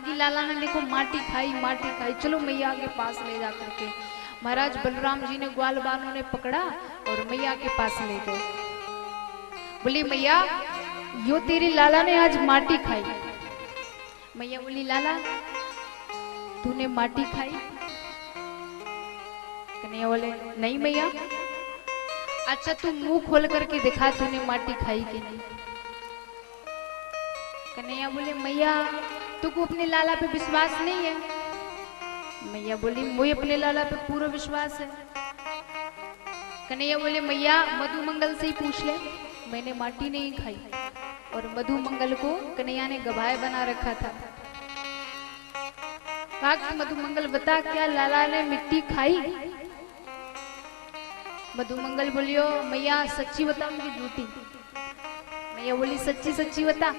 बागी लाला ने देखो माटी खाई, चलो मैया के पास ले जा करके। महाराज बलराम जी ने ग्वाल बालों ने पकड़ा और मैया के पास ले गए। बोली मैया यो तेरे लाला ने आज माटी खाई। मैया बोली लाला तूने माटी खाई? कन्हैया बोले नहीं मैया। अच्छा तू मुंह खोल करके दिखा तूने माटी खाई कि नहीं। कन्हैया बोले मैया तुमको अपने लाला पे विश्वास नहीं है? मैया बोली मुझे अपने लाला पे पूरा विश्वास है। कन्हैया बोले मैया मधु मंगल से ही पूछ ले, मैंने माटी नहीं खाई। और मधु मंगल को कन्हैया ने गवाह बना रखा था। कहा कि मधु मंगल बता क्या लाला ने मिट्टी खाई? मधु मंगल बोलियो मैया सच्ची बता मुझे झूठी। मैया बोली सच्ची सच्ची बता।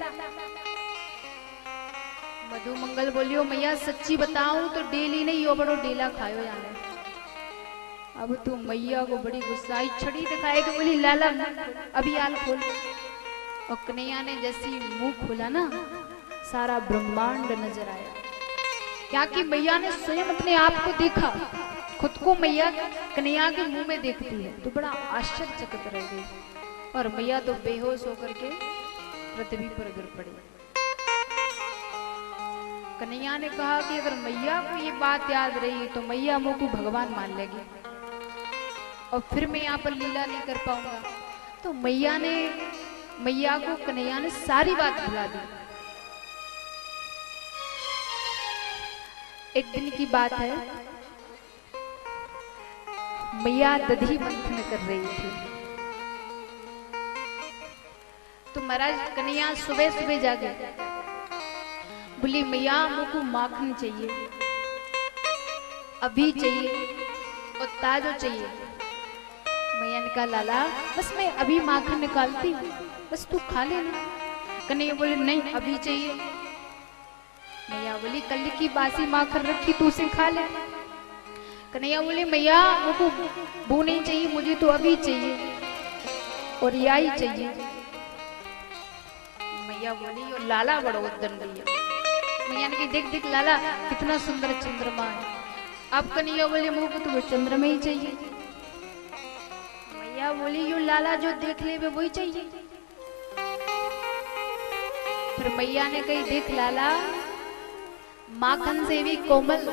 मधु मंगल बोलियो मैया सच्ची बताऊं तो डेली नहीं यो बड़ो डेला खायो याने। अब तू मैया को बड़ी गुस्साई छड़ी दिखाए कि बोली लाला अभी आल खोल। और कन्हैया ने जैसी मुंह खोला ना सारा ब्रह्मांड नजर आया। क्या कि मैया ने स्वयं अपने आप को देखा, खुद को मैया कन्हैया के मुंह में देखती है तो बड़ा आश्चर्यचकित रह गई। और मैया तो बेहोश होकर के पृथ्वी पर गिर पड़ी। कन्हैया ने कहा कि अगर मैया को ये बात याद रही तो मैया मुझ को भगवान मान लेगी और फिर मैं यहाँ पर लीला नहीं कर पाऊंगा। तो मैया को कन्हैया ने सारी बात भुला दी। एक दिन की बात है, मैया दधी मंथन कर रही थी। तो महाराज कन्हैया सुबह सुबह जागे। बोली मैया मुझको माखन चाहिए, अभी चाहिए और ताजा चाहिए। मैया ने कहा लाला बस मैं अभी माखन निकालती हूँ, बस तू खा लेना। कन्हैया बोले नहीं अभी चाहिए। मैया बोली कल की बासी माखन रखी तू उसे खा ले। कन्हैया बोले मैया मुझको वो नहीं चाहिए, मुझे तो अभी चाहिए और यही चाहिए। मैया बोली और लाला बड़ा उद्दंडी है। मैया ने कहा देख देख लाला कितना सुंदर चंद्रमा है। अब कन्हैया बोले मुझको तो वो चंद्रमा ही चाहिए। मैया बोली यो लाला जो देख ले वही चाहिए। फिर मैया ने कही देख लाला माखन से भी कोमल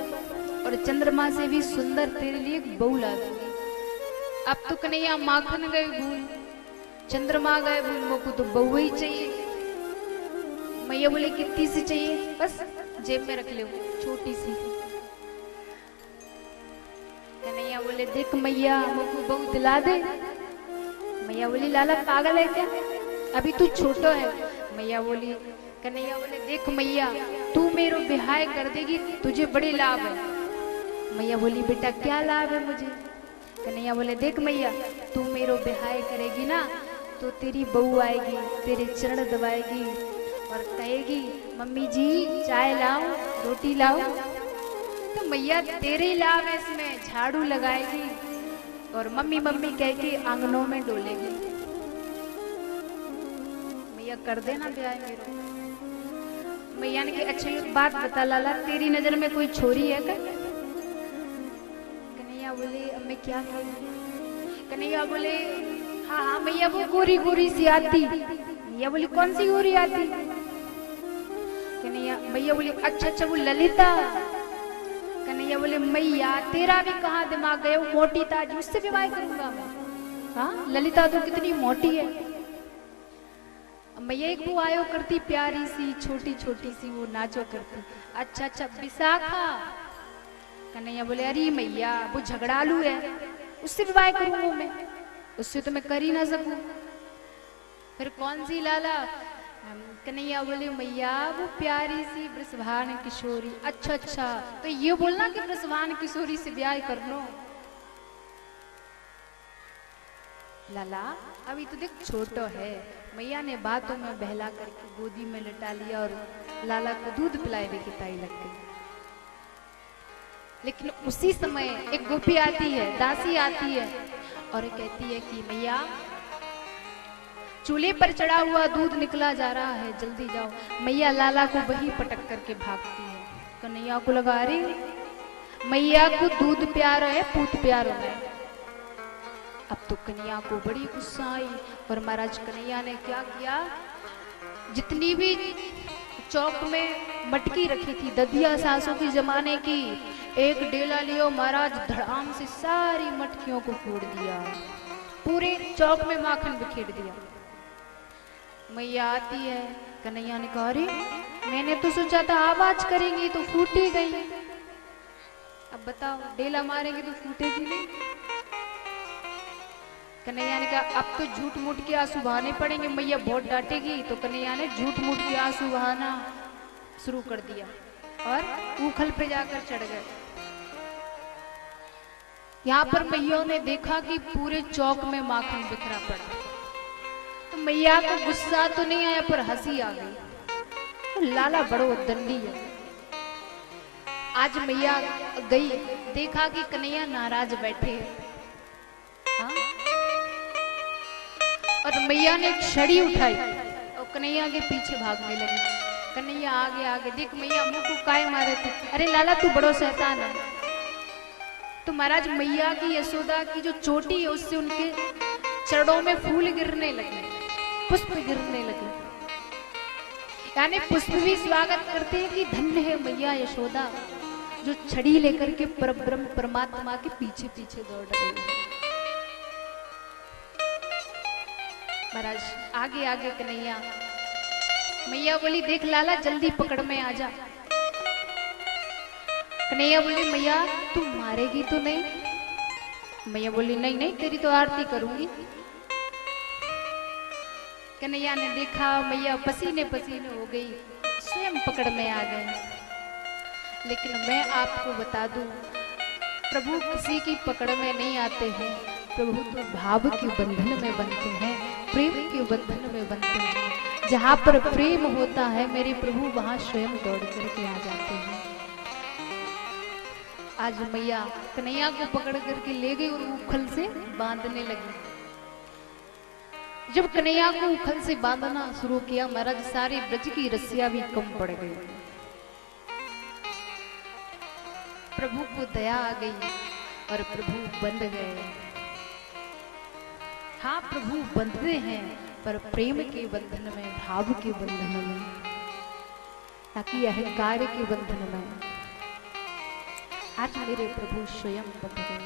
और चंद्रमा से भी सुंदर तेरे लिए एक बहू ला दूंगी। अब तो कन्हैया माखन गए भूल, चंद्रमा गए भूल, मुझको तो बहू ही चाहिए। मैया बोले कितनी सी चाहिए? बस जेब में रख ले छोटी सी। कन्हैया बोले देख मैया मुझको बहू दिला दे। मैया बोली लाला पागल है क्या, अभी तू छोटा है। मैया बोली कन्हैया बोले देख मैया तू मेरो बिहाय कर देगी तुझे बड़े लाभ है। मैया बोली बेटा क्या लाभ है मुझे? कन्हैया बोले देख मैया तू मेरो बिहाय करेगी ना तो तेरी बहू आएगी, तेरे चरण दबाएगी और कहेगी मम्मी जी चाय लाओ रोटी लाओ। तो मैया तेरे लाभ है इसमें, झाड़ू लगाएगी और मम्मी मम्मी कह के आंगनों में डोलेगी। मैया कर देना ब्याह मेरा। मैया ने कहा अच्छा एक बात बता लाला तेरी नजर में कोई छोरी है क्या? कन्हैया बोले अब मैं क्या करूं? कन्हैया बोले हाँ हाँ मैया वो गोरी गोरी सी आती। मैया बोली कौन सी गोरी आती? कन्हैया मैया बोली अच्छा वो ललिता। कन्हैया बोले मैया तेरा भी कहाँ दिमाग गया, वो मोटी ताजी उससे विवाह करूंगा मैं। हाँ ललिता तो कितनी मोटी है। मैया एक वो आयो करती प्यारी सी छोटी छोटी सी वो नाचो करती। अच्छा विशाखा। कन्हैया बोले अरे मैया वो झगड़ालू है उससे विवाह करूंगा मैं, उससे तो मैं कर ही ना सकूं। फिर कौन सी लाला? कन्हैया बोले मैया वो प्यारी सी वृषभान किशोरी। अच्छा तो ये बोलना कि वृषभान किशोरी से ब्याह कर लो। लाला अभी तो देख छोटो है। मैया ने बातों में बहला करके गोदी में लटा लिया और लाला को दूध पिलाए हुए की ताई लग गई। लेकिन उसी समय एक गोपी आती है, दासी आती है और कहती है कि मैया चूल्हे पर चढ़ा हुआ दूध निकला जा रहा है, जल्दी जाओ। मैया लाला को वही पटक करके भागती है। कन्हैया को लगा, अरे मैया को दूध प्यारा है, पूत प्यारा है। अब तो कन्हैया को बड़ी गुस्सा आई और महाराज कन्हैया ने क्या किया, जितनी भी चौक में मटकी रखी थी ददिया सासों की जमाने की, एक डेला लियो महाराज, धड़ाम से सारी मटकियों को फोड़ दिया, पूरे चौक में माखन बिखेर दिया। मैया आती है, कन्हैया ने कहा, अरे मैंने तो सोचा था आवाज करेंगी तो फूट ही गई, अब बताओ डेला मारेंगे तो फूटेगी नहीं। कन्हैया ने कहा अब तो झूठ मूठ के आंसू बहाने पड़ेंगे, मैया बहुत डांटेगी। तो कन्हैया ने झूठ मूठ के आंसू बहाना शुरू कर दिया और ऊखल पे जाकर चढ़ गए। यहाँ पर मैया ने देखा कि पूरे चौक में माखन बिखरा पड़ा, तो मैया को गुस्सा तो नहीं आया पर हंसी आ गई। तो लाला बड़ो दंडी है। आज मैया गई, देखा कि कन्हैया नाराज बैठे हैं, हाँ? और मैया ने एक छड़ी उठाई और कन्हैया के पीछे भागने लगी। कन्हैया आगे आगे, देख मैया मुंह को काय मारे थे, अरे लाला तू बड़ो शैतान है। तो महाराज मैया की यशोदा की जो चोटी है उससे उनके चरणों में फूल गिरने लगे, पुष्प गिरने लगे, यानी पुष्प भी स्वागत करते हैं कि धन्य है मैया यशोदा जो छड़ी लेकर के परब्रह्म परमात्मा के पीछे पीछे दौड़ रही है। महाराज आगे आगे कन्हैया, मैया बोली देख लाला जल्दी पकड़ में आ जा। कन्हैया बोली मैया तू मारेगी तो नहीं? मैया बोली नहीं नहीं तेरी तो आरती करूंगी। कन्हैया ने देखा मैया पसीने पसीने हो गई, स्वयं पकड़ में आ गए। लेकिन मैं आपको बता दूं, प्रभु किसी की पकड़ में नहीं आते हैं, प्रभु तो भाव के बंधन में बनते हैं, प्रेम के बंधन में बनते हैं। जहां पर प्रेम होता है मेरे प्रभु वहां स्वयं दौड़ करके आ जाते हैं। आज मैया कन्हैया को पकड़ करके ले गई और उखल से बांधने लगी। जब कन्हैया को उखल से बांधना शुरू किया, महाराज सारे ब्रज की रस्सियां भी कम पड़ गई। प्रभु को दया आ गई और प्रभु बंध गए। हाँ प्रभु बंधते हैं पर प्रेम के बंधन में, भाव के बंधन में, ताकि अहंकार के बंधन में। आज मेरे प्रभु स्वयं बंध गए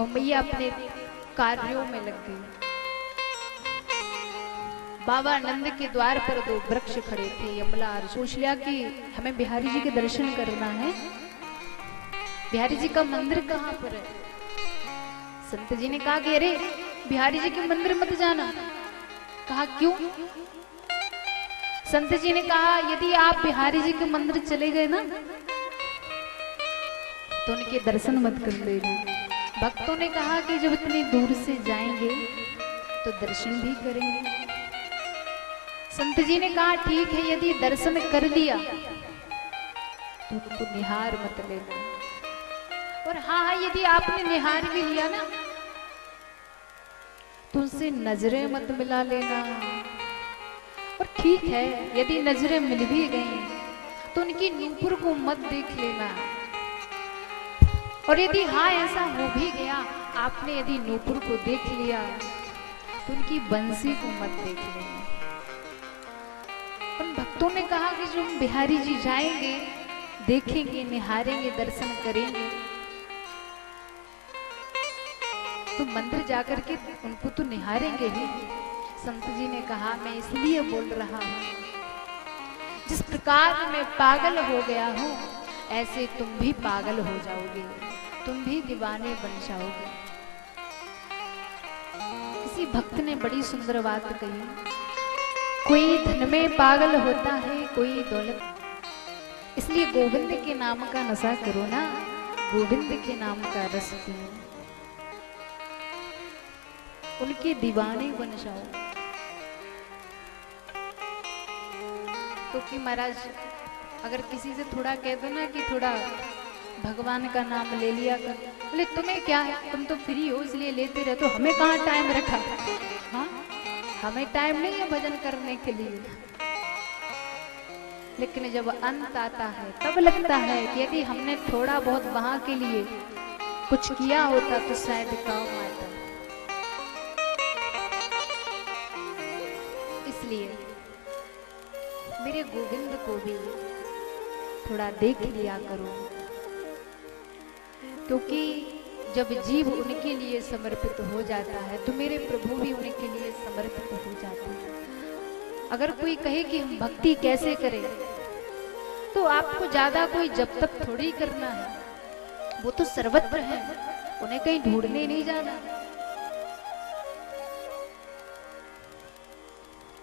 और मैया अपने कार्यों में लग गई। बाबा नंद के द्वार पर दो वृक्ष खड़े थे, यमला और सोच लिया कि हमें बिहारी जी के दर्शन करना है। बिहारी जी का मंदिर कहाँ पर है? संत जी ने कहा कि अरे बिहारी जी के मंदिर मत जाना। कहा क्यों? संत जी ने कहा यदि आप बिहारी जी के मंदिर चले गए ना तो उनके दर्शन मत कर लेना। भक्तों ने कहा कि जब इतनी दूर से जाएंगे तो दर्शन भी करेंगे। संत जी ने कहा ठीक है, यदि दर्शन कर लिया तो उनको निहार मत लेना। और हाँ यदि आपने निहार भी लिया ना तो उनसे नजरें मत मिला लेना। और ठीक है यदि नजरें मिल भी गई तो उनकी नूपुर को मत देख लेना। और यदि हाँ ऐसा हो भी गया, आपने यदि नूपुर को देख लिया तो उनकी बंसी को मत देख लेना। उन भक्तों ने कहा कि जो हम बिहारी जी जाएंगे, देखेंगे, निहारेंगे, दर्शन करेंगे तो मंदिर जाकर के उनको तो निहारेंगे ही। संत जी ने कहा मैं इसलिए बोल रहा हूं, जिस प्रकार मैं पागल हो गया हूं ऐसे तुम भी पागल हो जाओगे, तुम भी दीवाने बन जाओगे। किसी भक्त ने बड़ी सुंदर बात कही, कोई धन में पागल होता है, कोई दौलत। इसलिए गोविंद के नाम का नशा करो ना, गोविंद के नाम का रस पियो, उनके दीवाने बन जाओ। क्योंकि महाराज अगर किसी से थोड़ा कह दो ना कि थोड़ा भगवान का नाम ले लिया कर। बोले तुम्हें क्या है, तुम तो फ्री हो इसलिए लेते रहते हो, हमें कहाँ टाइम रखा। हाँ, हमें टाइम नहीं है भजन करने के लिए। लेकिन जब अंत आता है तब लगता है कि यदि हमने थोड़ा बहुत वहां के लिए कुछ किया होता तो शायद काम आता। इसलिए मेरे गोविंद को भी थोड़ा देख लिया करो, क्योंकि जब जीव उनके लिए समर्पित हो जाता है तो मेरे प्रभु भी उनके लिए समर्पित हो जाते हैं। अगर कोई कहे कि हम भक्ति कैसे करें, तो आपको ज्यादा कोई जब तक थोड़ी करना है, वो तो सर्वत्र है, उन्हें कहीं ढूंढने नहीं जाना।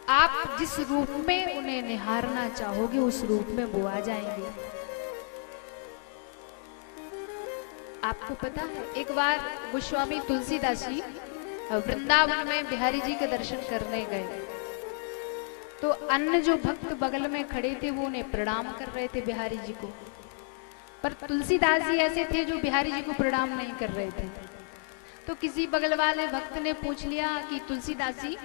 आप जिस रूप में उन्हें निहारना चाहोगे उस रूप में वो आ जाएंगे। आपको पता है, एक बार गोस्वामी तुलसीदास जी वृंदावन में बिहारी जी के दर्शन करने गए, तो अन्य जो भक्त बगल में खड़े थे वो उन्हें प्रणाम कर रहे थे बिहारी जी को, पर तुलसीदास जी ऐसे थे जो बिहारी जी को प्रणाम नहीं कर रहे थे। तो किसी बगल वाले भक्त ने पूछ लिया कि तुलसीदास जी,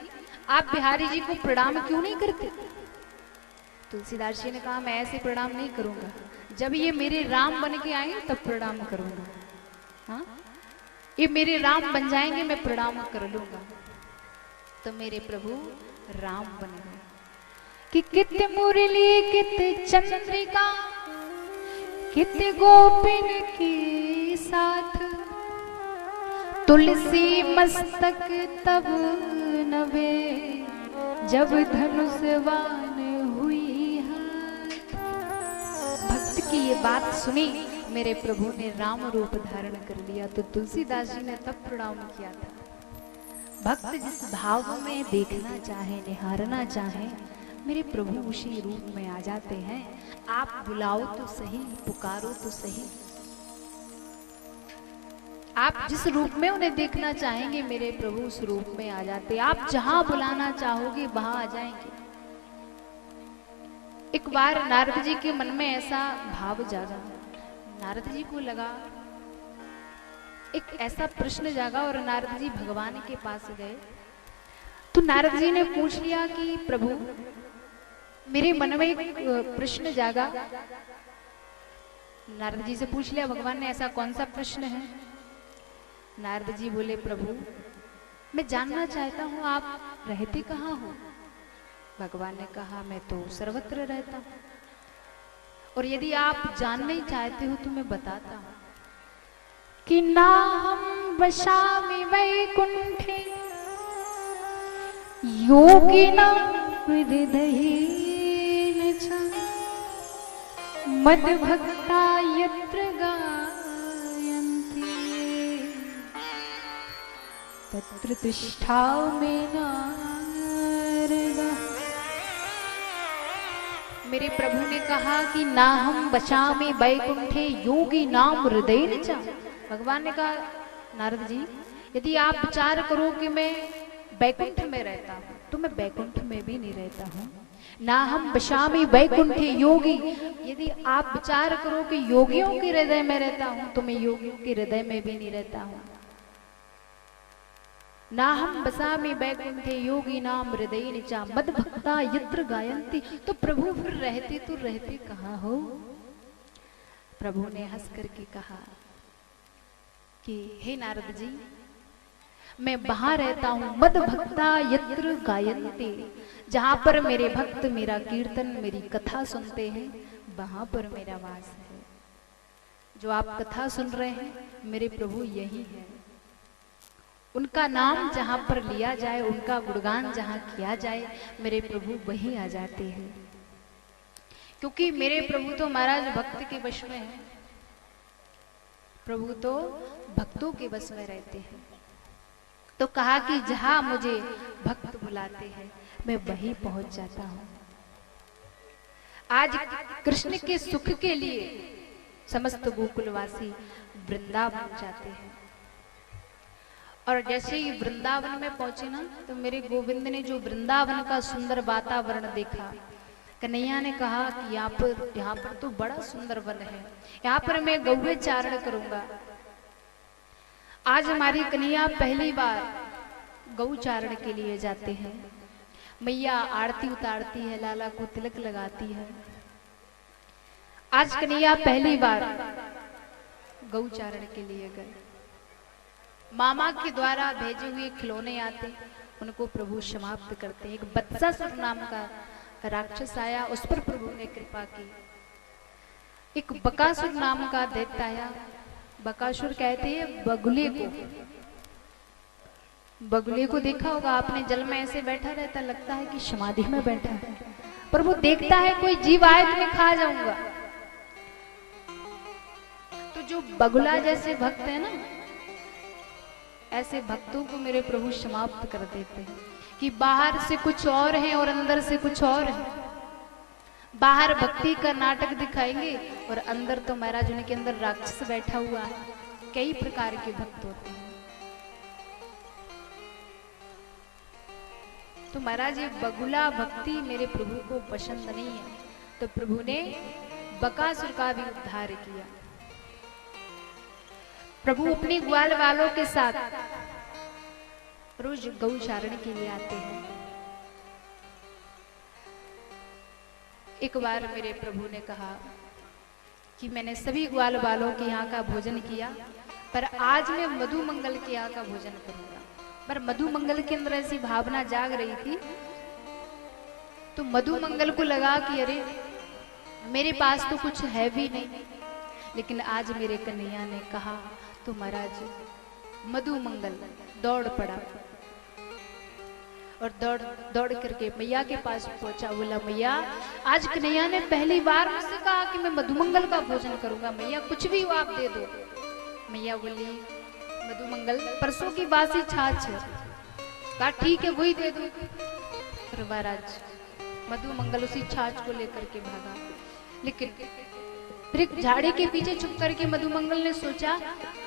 आप बिहारी जी को प्रणाम क्यों नहीं करते? तुलसीदास जी ने कहा, मैं ऐसे प्रणाम नहीं करूंगा, जब ये मेरे राम बन के आए तब प्रणाम करूंगा। हाँ, ये मेरे राम बन जाएंगे मैं प्रणाम कर लूंगा। तो मेरे प्रभु राम बन गए कि कित मुरली कित चंद्रिका कित गोपिन के साथ, तुलसी मस्तक तब नवे जब धनुषवान हुई हाथ। भक्त की ये बात सुनी, मेरे प्रभु ने राम रूप धारण कर लिया, तो तुलसीदास जी ने तब प्रणाम किया था। भक्त जिस भाव में देखना चाहे, निहारना चाहे, मेरे प्रभु उसी रूप में आ जाते हैं। आप बुलाओ तो सही, पुकारो तो सही, आप जिस रूप में उन्हें देखना चाहेंगे मेरे प्रभु उस रूप में आ जाते। आप जहां बुलाना चाहोगे वहां आ जाएंगे। एक बार नारद जी के मन में ऐसा भाव जागा, नारद जी को लगा, एक ऐसा प्रश्न जागा और नारद जी भगवान के पास गए। तो नारद जी ने पूछ लिया कि प्रभु, मेरे मन में एक प्रश्न जागा। नारद जी से पूछ लिया भगवान ने, ऐसा कौन सा प्रश्न है? नारद जी बोले, प्रभु मैं जानना चाहता हूं आप रहते कहाँ हो? भगवान ने कहा, मैं तो सर्वत्र रहता हूं, और यदि आप जानना ही चाहते हो तो मैं बताता हूं कि नाहं वसामि वैकुंठे योगिनां हृदयेन च मद्भक्ता यत्र गायन्ति तत्र तिष्ठामि नारद। मेरे प्रभु ने कहा कि नाहं वसामि वैकुंठे योगिनां हृदयेन च। भगवान ने कहा, नारद जी यदि आप विचार करो कि मैं बैकुंठ में रहता हूं तो मैं बैकुंठ में भी नहीं रहता हूं। नाहं वसामि वैकुंठे योगी, यदि आप विचार करो कि योगियों के हृदय में रहता हूं तो मैं योगियों के हृदय में भी नहीं रहता हूं। नाहं वसामि वैकुंठे योगिनां हृदयेन च मद्भक्ता यत्र गायन्ति। तो प्रभु फिर रहते कहाँ हो? प्रभु ने हंस करके कहा कि हे नारद जी, मैं वहां रहता हूं मद्भक्ता यत्र गायन्ति, जहां पर मेरे भक्त मेरा कीर्तन मेरी कथा सुनते हैं वहां पर मेरा वास है। जो आप कथा सुन रहे हैं मेरे प्रभु यही है। उनका नाम जहां पर लिया जाए, उनका गुणगान जहां किया जाए, मेरे प्रभु वहीं आ जाते हैं। क्योंकि मेरे प्रभु तो महाराज भक्त के वश में है, प्रभु तो भक्तों के बस में रहते हैं। तो कहा कि जहां मुझे भक्त बुलाते हैं मैं वहीं पहुंच जाता हूं। आज कृष्ण के सुख के लिए समस्त गोकुलवासी वृंदावन जाते हैं, और जैसे ही वृंदावन में पहुंचे ना, तो मेरे गोविंद ने जो वृंदावन का सुंदर वातावरण देखा, कन्हैया ने कहा कि यहाँ पर तो बड़ा सुंदर वन है, यहाँ पर मैं गौवे चारण करूंगा। आज हमारी कन्हैया पहली बार गौ चारण के लिए जाते हैं। मैया आरती उतारती है, लाला को तिलक लगाती है। आज कन्हैया पहली बार गौ चारण के लिए गए। मामा के द्वारा भेजे हुए खिलौने आते, उनको प्रभु समाप्त करते। एक बत्सासुर नाम का राक्षस आया, उस पर प्रभु ने कृपा की। एक बकासुर नाम का दैत्य आया। बकासुर कहते हैं बगुले को देखा होगा आपने, जल में ऐसे बैठा रहता, लगता है कि समाधि में बैठा है। प्रभु देखता है कोई जीव आए तो मैं खा जाऊंगा। तो जो बगुला जैसे भक्त है ना, ऐसे भक्तों को मेरे प्रभु समाप्त कर देते हैं कि बाहर से कुछ और है और अंदर से कुछ और है। बाहर भक्ति का नाटक दिखाएंगे और अंदर तो महाराज उनके अंदर राक्षस बैठा हुआ है। कई प्रकार के भक्त होते हैं। तो महाराज ये बगुला भक्ति मेरे प्रभु को पसंद नहीं है, तो प्रभु ने बकासुर का भी उद्धार किया। प्रभु अपनी ग्वाल वालों के साथ रोज गौचारण के लिए आते हैं। एक बार मेरे प्रभु ने कहा कि मैंने सभी ग्वाल वालों के यहाँ का भोजन किया, पर आज मैं मधु मंगल के यहाँ का भोजन करूंगा। पर मधु मंगल के अंदर ऐसी भावना जाग रही थी, तो मधु मंगल को लगा कि अरे मेरे पास तो कुछ है भी नहीं, लेकिन आज मेरे कन्हैया ने कहा तो महाराज मधु मंगल दौड़ पड़ा और दौड़ करके मैया के पास पहुंचा। बोला मैया, आज कन्हैया ने पहली बार मुझसे कहा कि मैं मधुमंगल का भोजन करूंगा, मैया कुछ भी हो आप दे दो। मैया बोली मधुमंगल परसों की बासी छाछ है। कहा ठीक है वही दे दो। फिर महाराज मधुमंगल उसी छाछ को लेकर के भागा। लेकिन फिर एक झाड़ी के पीछे छुप करके मधुमंगल ने सोचा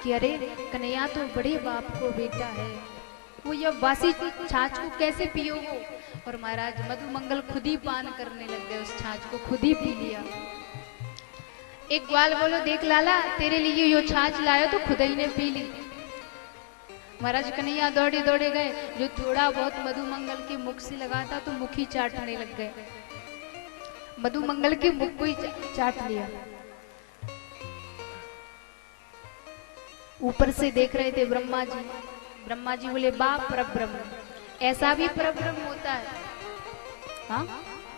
कि अरे कन्हैया तो बड़े बाप को बेटा है, वो यह बासी छाछ को कैसे पियोगे। और महाराज मधुमंगल खुद ही पान करने लग गए, उस छाछ को खुद ही पी लिया। एक ग्वाल बोलो देख लाला तेरे लिए यो छाछ लाया तो खुद ही ने पी ली। महाराज कन्हैया दौड़े दौड़े गए, जो थोड़ा बहुत मधुमंगल के मुख से लगा था तो मुख ही चाटने लग गए। मधुमंगल के मुख को ही चाट लिया। ऊपर से देख रहे थे ब्रह्मा जी। ब्रह्मा जी बोले बाप परब्रह्म, ऐसा भी परब्रह्म होता है हाँ,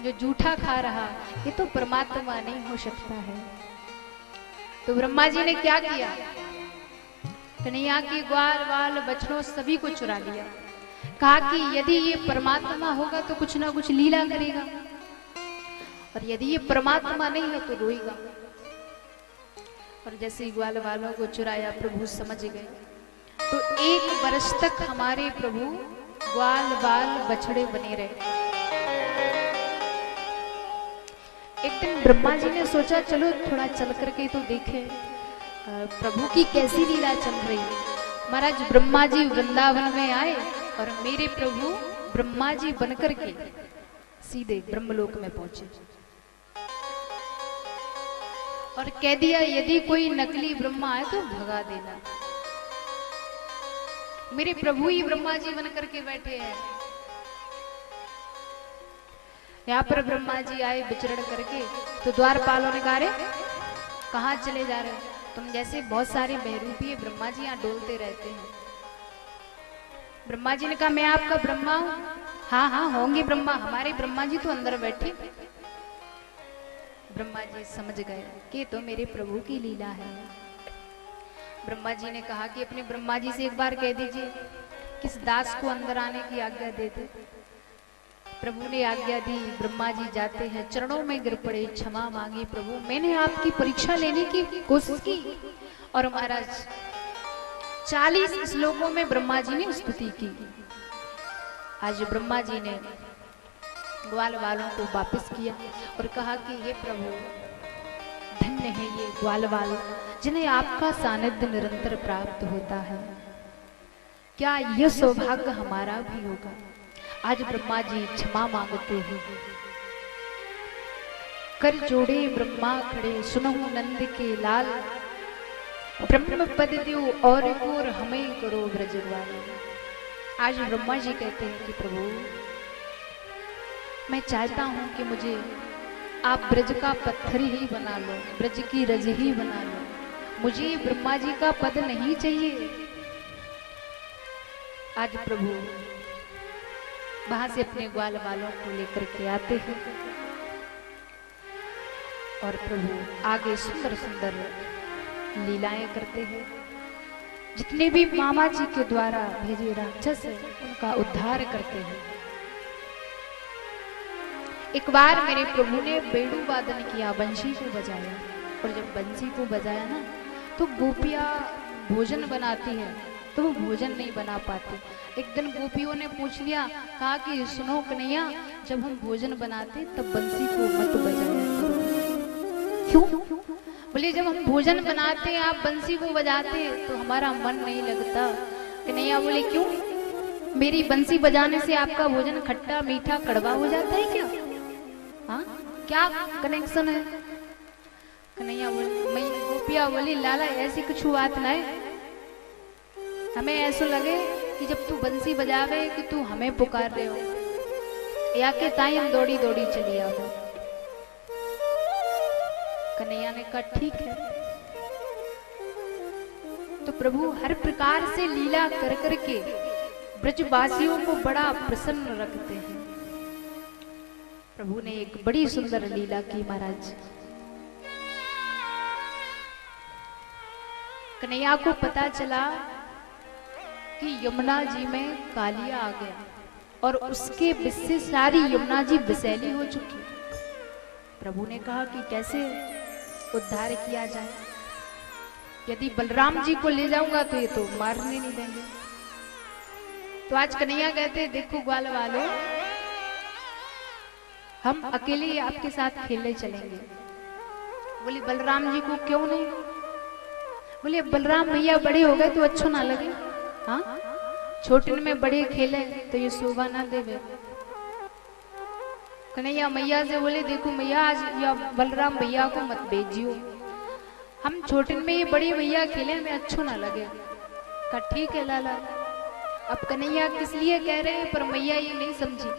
जो जूठा खा रहा, ये तो परमात्मा नहीं हो सकता है। तो ब्रह्मा जी ने क्या किया, कन्हैया की ग्वाल वाल बछड़ों सभी को चुरा लिया। कहा कि यदि ये परमात्मा होगा तो कुछ ना कुछ लीला करेगा, और यदि ये परमात्मा नहीं है तो रोएगा। और जैसे ग्वाल वालों को चुराया प्रभु समझ गए। तो 1 वर्ष तक हमारे प्रभु ग्वाल बाल बछड़े बने रहे। एक दिन ब्रह्मा जी ने सोचा चलो थोड़ा चल करके तो देखें प्रभु की कैसी लीला चल रही है। महाराज ब्रह्मा जी वृंदावन में आए और मेरे प्रभु ब्रह्मा जी बनकर के सीधे ब्रह्मलोक में पहुंचे और कह दिया यदि कोई नकली ब्रह्मा आए तो भगा देना। मेरे प्रभु ही ब्रह्मा जी बन करके बैठे हैं। यहाँ पर ब्रह्मा जी आए विचरण करके, तो द्वारपालों ने कहा रे कहाँ चले जा रहे हो, तुम जैसे बहुत सारे बहरूपी ब्रह्मा जी यहाँ डोलते रहते हैं। ब्रह्मा जी ने कहा मैं आपका ब्रह्मा हूँ। हाँ हाँ होंगे ब्रह्मा, हमारे ब्रह्मा जी तो अंदर बैठे। ब्रह्मा जी समझ गए कि तो मेरे प्रभु की लीला है। ब्रह्मा जी ने कहा कि अपने ब्रह्मा जी से एक बार कह दीजिए किस दास को अंदर आने की आज्ञा दे दे। प्रभु ने आज्ञा दी। ब्रह्मा जी जाते हैं, चरणों में गिर पड़े, क्षमा मांगी प्रभु मैंने आपकी परीक्षा लेने की कोशिश की। और महाराज 40 श्लोकों में ब्रह्मा जी ने स्तुति की। आज ब्रह्मा जी ने ग्वाल वालों को वापस किया और कहा कि ये प्रभु धन्य है ये ग्वाल वाल जिन्हें आपका सानिध्य निरंतर प्राप्त होता है। क्या यह सौभाग्य हमारा भी होगा। आज ब्रह्मा जी क्षमा मांगते हैं। कर जोड़े ब्रह्मा खड़े, सुनहु नंद के लाल, ब्रह्म पद द्यो और गोर हमें करो ब्रजवाले। आज ब्रह्मा जी कहते हैं कि प्रभु मैं चाहता हूं कि मुझे आप ब्रज का पत्थर ही बना लो, ब्रज की रज ही बना लो, मुझे ब्रह्मा जी का पद नहीं चाहिए। आज प्रभु वहां से अपने ग्वाल वालों को लेकर के आते हैं और प्रभु आगे सुंदर सुंदर लीलाएं करते हैं। जितने भी मामा जी के द्वारा भेजे राक्षस है उनका उद्धार करते हैं। एक बार मेरे प्रभु ने बेड़ू वादन किया, बंशी को बजाया, और जब बंसी को बजाया ना तो गोपियां भोजन बनाती है तो वो भोजन नहीं बना पाती। एक दिन गोपियों ने पूछ लिया, कहा कि सुनो कन्हैया, जब हम भोजन बनाते तब बंसी को मत बजाया करो। क्यों? बोले जब हम भोजन बनाते आप बंसी को बजाते तो हमारा मन नहीं लगता। कन्हैया बोले क्यों? मेरी बंसी बजाने से आपका भोजन खट्टा मीठा कड़वा हो जाता है क्या? हाँ, क्या कनेक्शन है? कन्हैया बोले, मैं गोपिया बोली लाला ऐसी कुछ बात ना है, हमें ऐसा लगे कि जब तू बंसी बजावे कि तू हमें पुकार रहे हो, या के ताई हम दौड़ी दौड़ी चली आओ। कन्हैया ने कहा ठीक है। तो प्रभु हर प्रकार से लीला कर करके ब्रजवासियों को बड़ा प्रसन्न रखते हैं। प्रभु ने एक बड़ी सुंदर लीला की महाराज। कन्हैया को पता चला कि यमुना जी में कालिया आ गया और उसके विष से सारी यमुना जी विषैली हो चुकी। प्रभु ने कहा कि कैसे उद्धार किया जाए, यदि बलराम जी को ले जाऊंगा तो ये तो मारने नहीं देंगे। तो आज कन्हैया कहते देखो ग्वाल वालों, हम अकेले ही आपके साथ खेलने चलेंगे। बोले बलराम जी को क्यों नहीं? बोले बलराम भैया बड़े हो गए तो अच्छा ना लगे, हाँ छोटे में बड़े खेले तो ये शोभा ना देवे। कन्हैया मैया से बोले देखो मैया आज या बलराम भैया को मत भेजियो, हम छोटे में ये बड़ी भैया खेले में अच्छो ना लगे। कहा ठीक है लाला। अब कन्हैया किस लिए कह रहे हैं पर मैया ये नहीं समझी।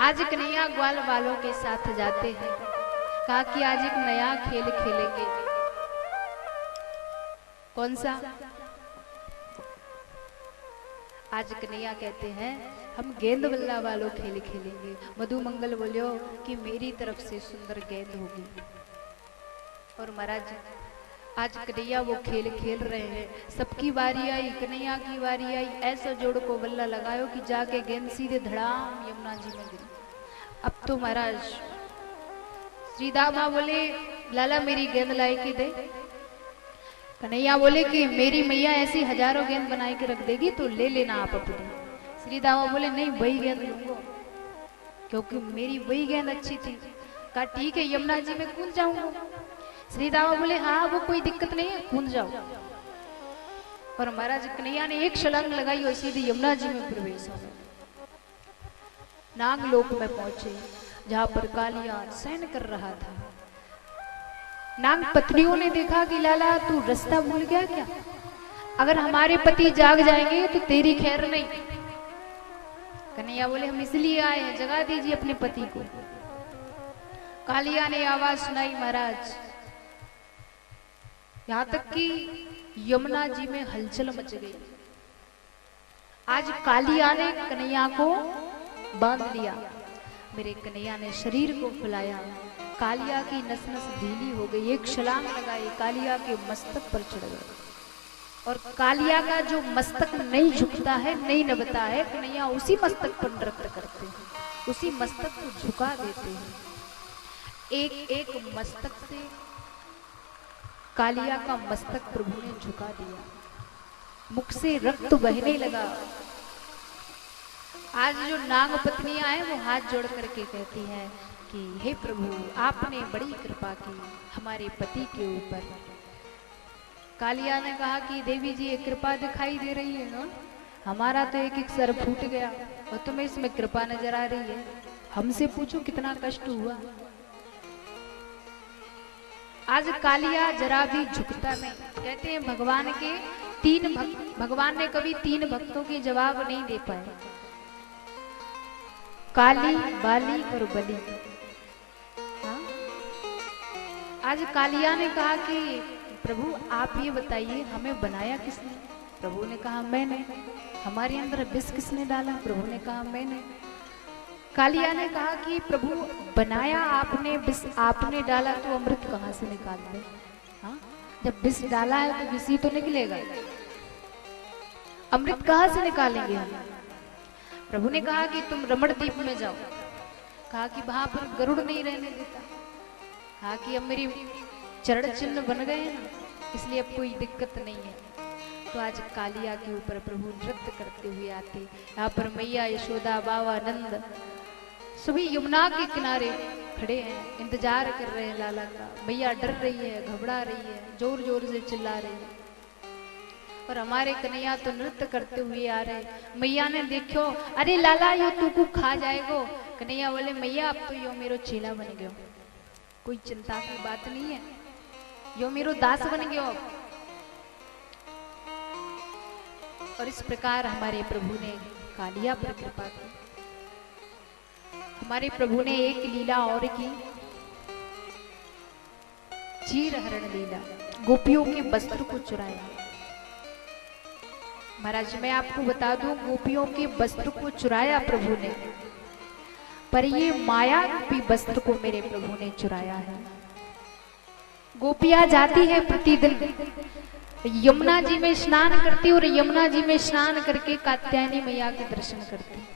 आज कन्हैया ग्वाल वालों के साथ जाते हैं, कहा कि आज एक नया खेल खेलेंगे। कौन सा? आज कन्हैया कहते हैं हम गेंद बल्ला वालों खेल खेलेंगे। मधु मंगल बोलियो कि मेरी तरफ से सुंदर गेंद होगी। और महाराज आज कन्हैया वो खेल खेल रहे हैं, सबकी बारी आई, कन्हैया की बारी आई, ऐसा जोड़ को बल्ला लगायो कि जाके गेंद सीधे धड़ाम यमुना जी में गिरी। अब तो महाराज श्री दामा बोले लाला मेरी गेंद लाई के दे। कन्हैया बोले कि मेरी मैया ऐसी हजारों गेंद बनाई के रख देगी तो ले लेना आप अपनी। श्री दामा बोले नहीं वही गेंद लूंगा क्योंकि मेरी वही गेंद अच्छी थी। कहा ठीक है यमुना जी में कूद जाऊंगा। श्री दामा बोले हाँ वो कोई दिक्कत नहीं है, कूद जाओ। और महाराज कन्हैया ने एक छलांग लगाई और सीधे यमुना जी में प्रवेश हो गए। नागलोक में पहुंचे जहां पर कालिया शयन कर रहा था। नाग पत्नियों ने देखा कि लाला तू रास्ता भूल गया क्या? अगर हमारे पति जाग जाएंगे तो तेरी खैर नहीं। कन्हैया बोले हम इसलिए आए हैं, जगा दीजिए अपने पति को। कालिया ने आवाज सुनाई महाराज, यहां तक कि यमुना जी में हलचल मच गई। आज कालिया ने कन्हैया को बांध लिया। मेरे कन्हैया ने शरीर को फुलाया, कालिया की नस नस ढीली हो गई। एक छलांग लगाई, कालिया के मस्तक पर चढ़ गए। और कालिया का जो मस्तक नहीं झुकता है, नहीं नबता है, कन्हैया उसी मस्तक पर नृत्य करते हैं, उसी मस्तक को झुका देते हैं। एक एक मस्तक से कालिया का मस्तक प्रभु ने झुका दिया, मुख से रक्त बहने लगा। आज जो नाग पत्नियां हैं वो हाथ जोड़ करके कहती हैं कि हे प्रभु आपने बड़ी कृपा की हमारे पति के ऊपर। कालिया ने कहा कि देवी जी एक कृपा दिखाई दे रही है ना, हमारा तो एक एक सर फूट गया और तुम्हें इसमें कृपा नजर आ रही है। हमसे पूछो कितना कष्ट हुआ। आज कालिया जरा भी झुकता नहीं। कहते हैं भगवान के भगवान ने कभी 3 भक्तों के जवाब नहीं दे पाए, काली, बाली और बलि। हाँ? आज कालिया ने कहा कि प्रभु आप ये बताइए हमें बनाया किसने? प्रभु ने कहा मैंने। हमारे अंदर विष किसने डाला? प्रभु ने कहा मैंने। कालिया ने कहा कि प्रभु बनाया आपने, विष आपने डाला तो अमृत कहाँ से निकालते? हाँ? जब विष डाला है तो विष ही तो निकलेगा, अमृत कहाँ से निकालेंगे हम? प्रभु ने कहा कि तुम रमणद्वीप में जाओ। कहा कि वहां पर गरुड़ नहीं रहने देता। कहा कि अब मेरी चरण चिन्ह बन गए हैं ना, इसलिए अब कोई दिक्कत नहीं है। तो आज कालिया के ऊपर प्रभु नृत्य करते हुए आते। यहाँ पर मैया यशोदा, बाबा नंद सभी यमुना के किनारे खड़े हैं, इंतजार कर रहे हैं लाला का। मैया डर रही है, घबरा रही है, जोर जोर से चिल्ला रही है, और हमारे कन्हैया तो नृत्य करते हुए आ रहे। मैया ने देखो, अरे लाला यो तू को खा जाएगो। कन्हैया बोले मैया अब तो यो मेरो चेला बन गयो, कोई चिंता की बात नहीं है, यो मेरो दास बन गयो। और इस प्रकार हमारे प्रभु ने कालिया पर कृपा की। हमारे प्रभु ने एक लीला और की, चीर हरण लीला, गोपियों के वस्त्र को चुराया। महाराज मैं आपको बता दूं, गोपियों के वस्त्र को चुराया प्रभु ने, पर ये माया रूपी वस्त्र को मेरे प्रभु ने चुराया है। गोपियां जाती है प्रतिदिन यमुना जी में स्नान करती, और यमुना जी में स्नान करके कात्यायनी मैया के दर्शन करती।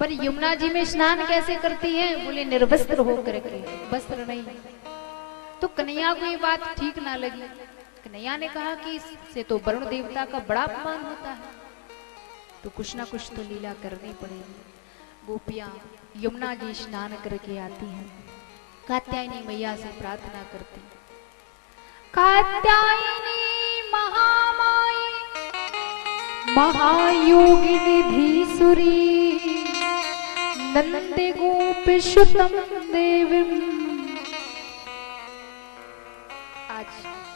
पर यमुना जी में स्नान कैसे करती हैं? बोले निर्वस्त्र होकर के, वस्त्र नहीं। तो कन्हैया को ये बात ठीक ना लगी। कन्हैया ने कहा कि इससे तो वरुण देवता का बड़ा अपमान होता है, तो कुछ ना कुछ तो लीला करनी पड़ेगी। गोपियां यमुना जी स्नान करके आती हैं, कात्यायनी मैया से प्रार्थना करती, कात्यायनी महामाई महायोगिनी धीसुरी नंदे गोपीशुतम देवीम। आज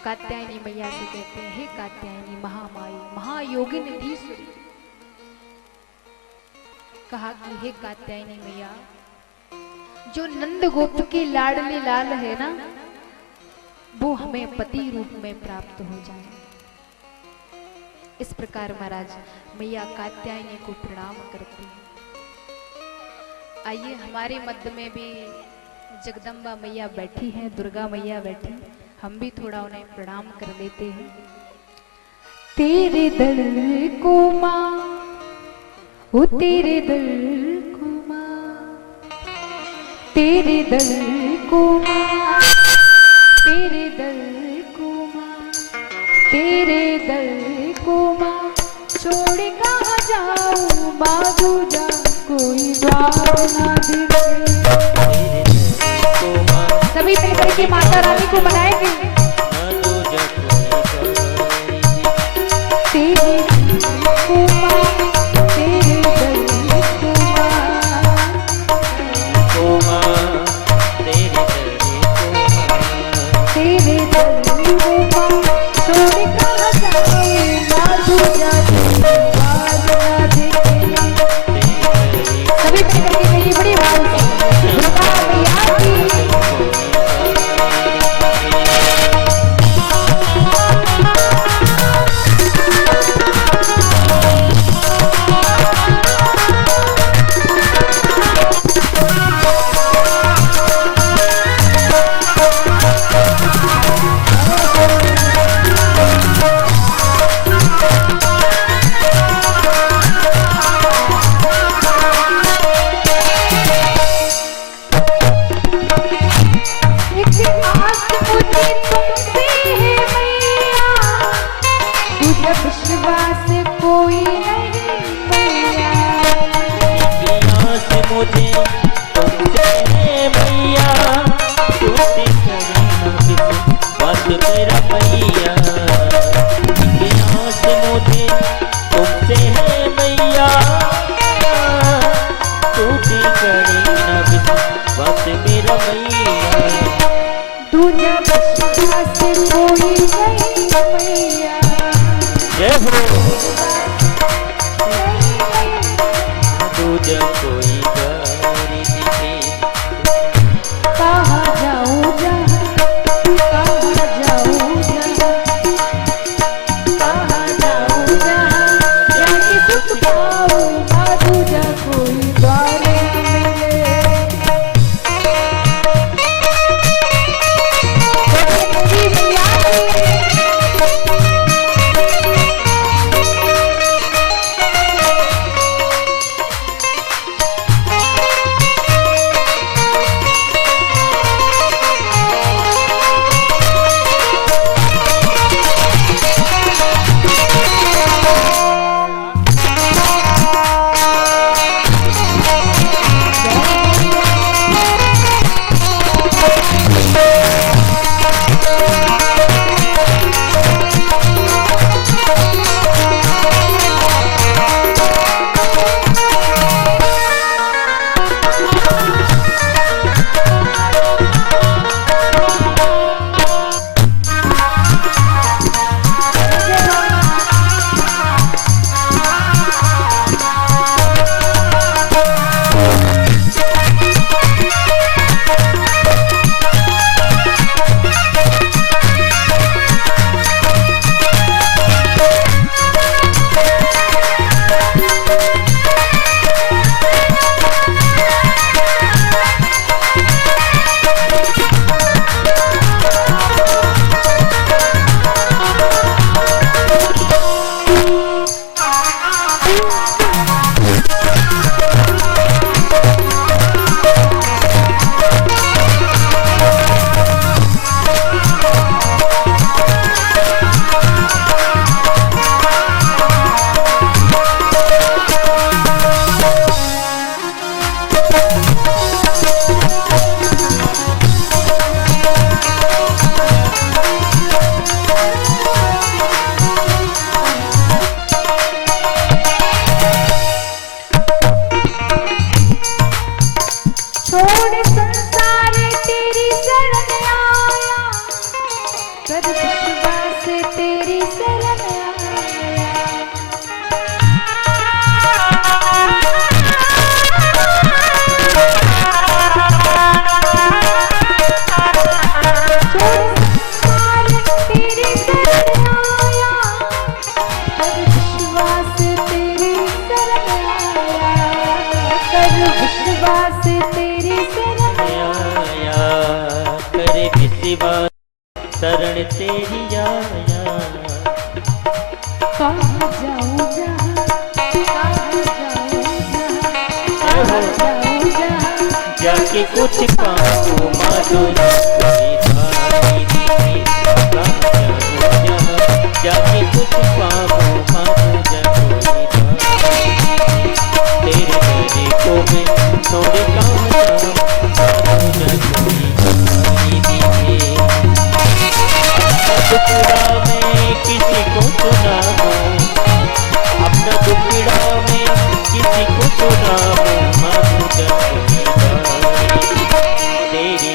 कात्यायनी मैया से कहते हैं, हे कात्यायनी महामाई महायोगिनी धीसुरी। कहा कि हे कात्यायनी मैया, जो नंद गोप के लाडले लाल है ना, वो हमें पति रूप में प्राप्त हो जाए। इस प्रकार महाराज मैया कात्यायनी को प्रणाम करती है। आइए हमारे मध्य में भी जगदम्बा मैया बैठी हैं, दुर्गा मैया बैठी, हम भी थोड़ा उन्हें प्रणाम कर लेते हैं। तेरे दर को माँ, ओ तेरे दर को माँ, तेरे दर को माँ, तेरे दर को माँ, तेरे दर को माँ, छोड़ कहाँ जाऊँ बाजू जा, कोई द्वार ना दिखे। सभी मिलकर के माता रानी को मनाएंगे। तेरे दर को माँ, तेरे दर को माँ, तेरे दर को माँ, छोड़ कहाँ जाऊँ बाजू जा, द्वार ना दिखे। सभी मिलकर के कहिए बड़ी भाव से, दुर्गा मैया की। विश्वास कोई नहीं मैया, मुझे तुमसे मैया, टूटी करना विश्वास मेरा मैया, मुझे तुमसे है मैया, टूटी करना विश्वास मेरा मैया। तुझा विश्वास कोई नहीं मैया। जय हो तुझा कोई गौरी दिखे। कहाँ जाऊँ जहाँ, कहाँ जाऊँ जहाँ, कहाँ जाऊँ जहाँ, जाके सुख पाऊँ ना तुझा कोई द्वार मिले। मेरी मैया छोड़ संसार तेरी शरण आया, कर विश्वास तेरी शरण आया। छोड़ संसार तेरी शरण आया, कर विश्वास तेरी शरण आया, कर विश्वास तेरी आया करे विश्वास शरण तेरी आया। कहाँ जाऊँ जहाँ, कहाँ जाऊँ जहाँ, कहाँ जाऊँ जहाँ, जाके कुछ पाऊँ माधुरी धारी दिखे। कहाँ जाऊँ जहाँ जाके कुछ पाऊँ माधुरी धारी। तेरे दरे को मैं छोड़ कहाँ जाऊँ माधुरी धारी दिखे। दुखड़ा में किसी को सुनाऊं, अपना दुखड़ा में किसी को सुनाऊं माधुरी धारी। तेरी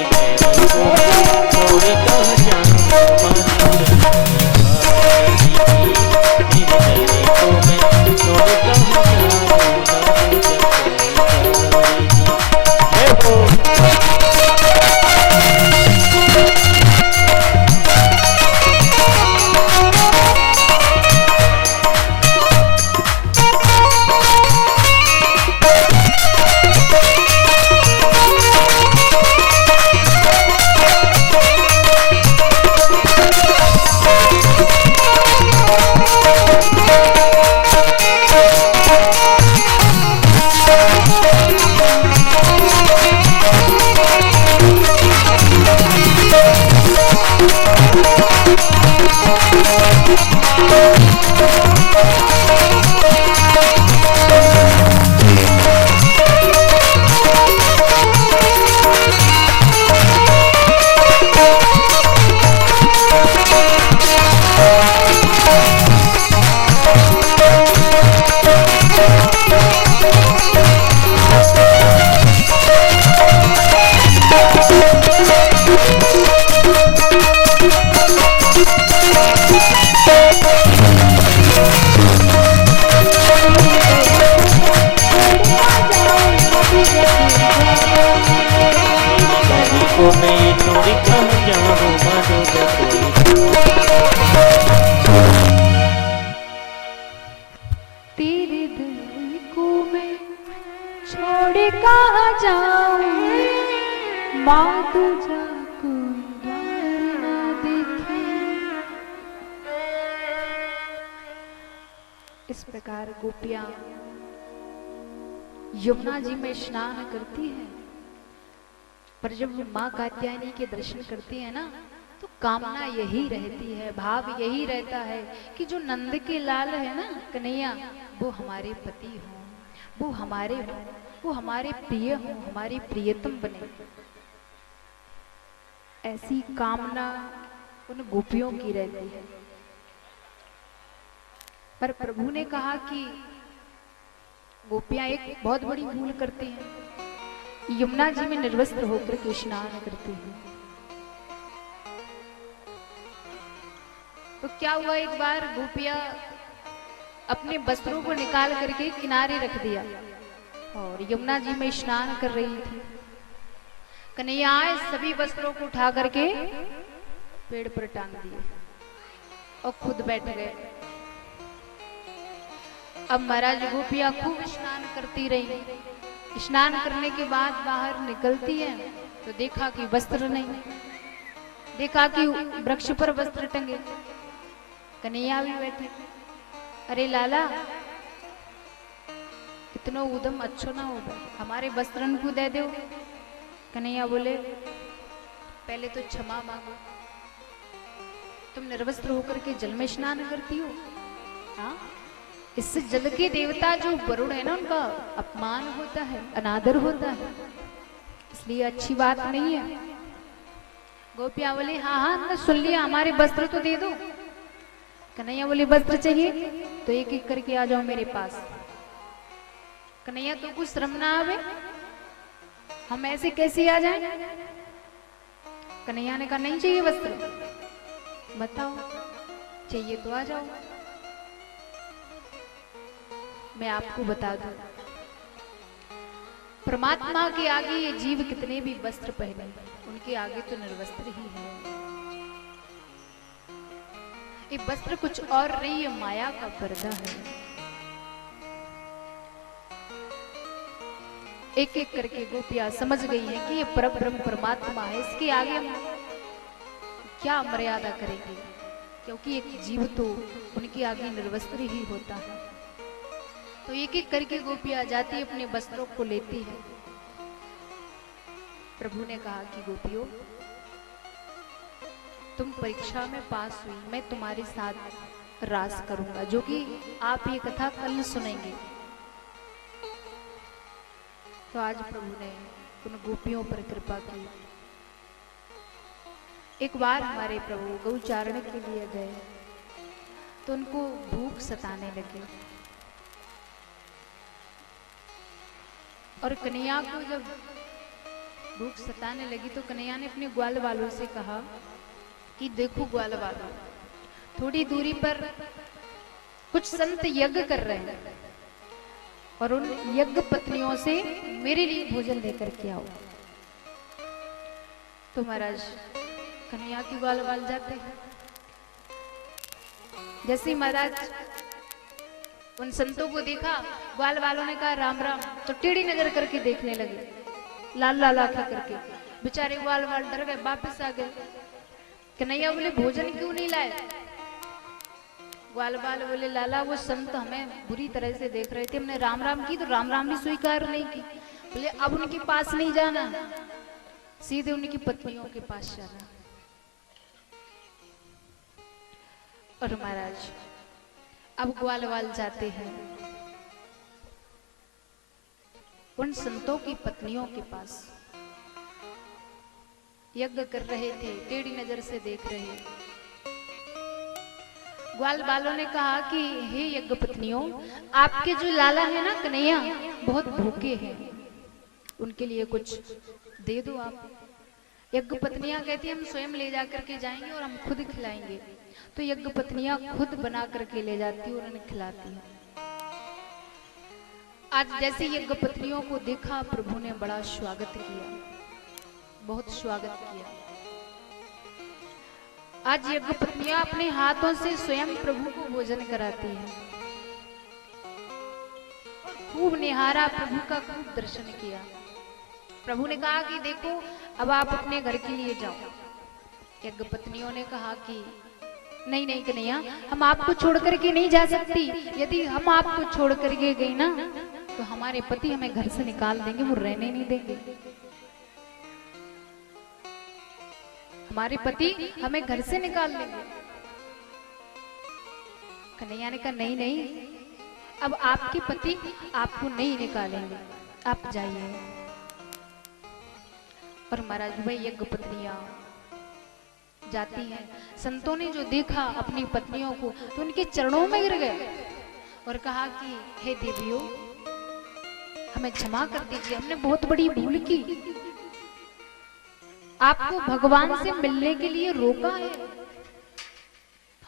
छोड़ी कहाँ जाऊँ मदद कोई। तेरे दिल को मैं छोड़ कहाँ जाऊं, माँ तुझा कोई द्वार ना देखे। इस प्रकार गोपियां यमुना जी में स्नान करती हैं, पर जब माँ कात्यायनी के दर्शन करती है ना, तो कामना यही रहती है, भाव यही रहता है कि जो नंद के लाल है ना कन्हैया, वो हमारे पति हों, वो हमारे हों, वो हमारे प्रिय हों, हमारी प्रियतम बने। ऐसी कामना उन गोपियों की रहती है। पर प्रभु ने कहा कि गोपियां एक बहुत बड़ी भूल करती हैं, यमुना जी में निर्वस्त्र होकर के स्नान करती हैं। तो क्या हुआ, एक बार गोपियां अपने वस्त्रों को निकाल करके किनारे रख दिया और यमुना जी में स्नान कर रही थी। कन्हैया आए, सभी वस्त्रों को उठा करके पेड़ पर टांग दिए और खुद बैठ गए। अब महाराज गोपियां खूब स्नान करती रही। स्नान करने के बाद बाहर निकलती है तो देखा कि वस्त्र नहीं, देखा कि वृक्ष पर वस्त्र टंगे। कन्हैया भी बैठे, अरे लाला इतना उदम अच्छो ना होगा, हमारे वस्त्रन को दे दो। कन्हैया बोले पहले तो क्षमा मांगो, तुम निर्वस्त्र होकर के जल में स्नान करती हो। हाँ, इससे जल के देवता जो वरुण है ना, उनका अपमान होता है, अनादर होता है, इसलिए अच्छी बात नहीं है। गोपियां बोले हाँ हाँ हमने सुन लिया, हमारे वस्त्र तो दे दो। कन्हैया बोले वस्त्र चाहिए तो एक एक करके आ जाओ मेरे पास। कन्हैया तो कुछ शर्म ना आवे, हम ऐसे कैसे आ जाएं? कन्हैया ने कहा नहीं चाहिए वस्त्र, बताओ चाहिए तो आ जाओ। मैं आपको बता दूं, परमात्मा के आगे ये जीव कितने भी वस्त्र पहने, उनके आगे तो निर्वस्त्र ही है। ये वस्त्र कुछ और नहीं, ये माया का पर्दा है। एक एक करके गोपियां समझ गई है कि ये परब्रह्म परमात्मा है, इसके आगे हम क्या मर्यादा करेंगे, क्योंकि एक जीव तो उनके आगे निर्वस्त्र ही होता है। तो एक एक करके गोपियां जाती अपने वस्त्रों को लेती है। प्रभु ने कहा कि गोपियों तुम परीक्षा में पास हुई, मैं तुम्हारे साथ रास करूंगा, जो कि आप ये कथा कल सुनेंगे। तो आज प्रभु ने उन गोपियों पर कृपा की। एक बार हमारे प्रभु गौचारण के लिए गए तो उनको भूख सताने लगी और कन्हैया को जब भूख सताने लगी तो कन्हैया ने अपने ग्वाल वालों से कहा कि देखो ग्वाल वालों, थोड़ी दूरी पर कुछ संत यज्ञ कर रहे हैं और उन यज्ञ पत्नियों से मेरे लिए भोजन लेकर के आओ। तो महाराज कन्हैया की ग्वाल वाल जाते हैं। जैसे ही महाराज उन संतों को देखा, ग्वाल वालों ने कहा राम राम, तो टेढ़ी नजर करके देखने लगे, लाल लाल आंखें करके। बेचारे ग्वाल वाल डर गए, वापस आ गए। कन्हैया बोले भोजन क्यों नहीं लाए? ग्वाल वाल बोले लाला वो संत हमें बुरी तरह से देख रहे थे, हमने राम राम की तो राम राम भी स्वीकार नहीं की। बोले अब उनके पास नहीं जाना, सीधे उनकी पत्नियों के पास जाना। और महाराज अब ग्वाल वाल जाते हैं उन संतों की पत्नियों के पास, यज्ञ कर रहे थे, टेढ़ी नजर से देख रहे। ग्वाल वालों ने कहा कि हे यज्ञ पत्नियों, आपके जो लाला है ना कन्हैया, बहुत भूखे हैं, उनके लिए कुछ दे दो आप। यज्ञ पत्नियां कहती हम स्वयं ले जाकर के जाएंगे और हम खुद खिलाएंगे। तो यज्ञ पत्नियां खुद बना करके ले जाती और उन्हें खिलाती हैं। आज जैसे यज्ञ पत्नियों को देखा, प्रभु ने बड़ा स्वागत किया, बहुत स्वागत किया। आज यज्ञ पत्नियां अपने हाथों से स्वयं प्रभु को भोजन कराती है। खूब निहारा, प्रभु का खूब दर्शन किया। प्रभु ने कहा कि देखो अब आप अपने घर के लिए जाओ। यज्ञ पत्नियों ने कहा कि नहीं नहीं कन्हैया, हम आपको छोड़ करके नहीं जा सकती। यदि हम आपको छोड़ करके गई ना तो हमारे पति हमें घर से निकाल देंगे, वो रहने नहीं देंगे। हमारे पति हमें घर से निकाल देंगे। कन्हैया ने कहा नहीं नहीं, अब आपके पति आपको नहीं निकालेंगे, आप जाइए। और महाराज भाई यज्ञ पत्नियां जाती हैं। संतों ने जो देखा अपनी पत्नियों को तो उनके चरणों में गिर गए और कहा कि हे देवियों, हमें क्षमा कर दीजिए, हमने बहुत बड़ी भूल की। आपको भगवान से मिलने के लिए रोका है,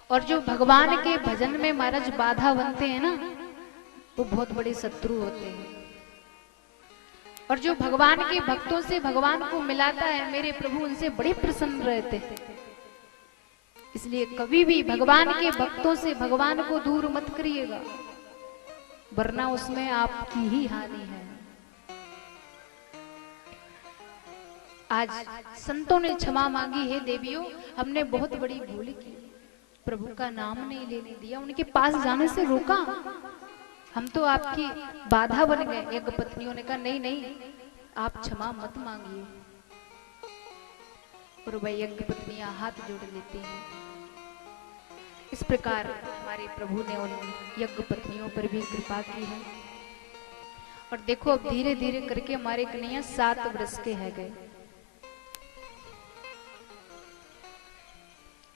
और जो भगवान के भजन में महाराज बाधा बनते हैं ना, वो बहुत बड़े शत्रु होते हैं। और जो भगवान के भक्तों से भगवान को मिलाता है, मेरे प्रभु उनसे बड़े प्रसन्न रहते हैं। इसलिए कभी भी भगवान के भक्तों से भगवान को दूर मत करिएगा, वरना उसमें आपकी ही हानि है। आज संतों ने क्षमा मांगी, हे देवियों, हमने बहुत बड़ी भूल की, प्रभु का नाम नहीं लेने दिया, उनके पास जाने से रोका, हम तो आपकी बाधा बन गए। यज्ञ पत्नियों ने कहा नहीं नहीं, आप क्षमा मत मांगिए। और वह यज्ञ पत्नियां हाथ जोड़ लेती हैं। इस प्रकार हमारे प्रभु ने उन यज्ञ पत्नियों पर भी कृपा की है। और देखो अब धीरे धीरे करके हमारे कन्हैया 7 वर्ष के है गए।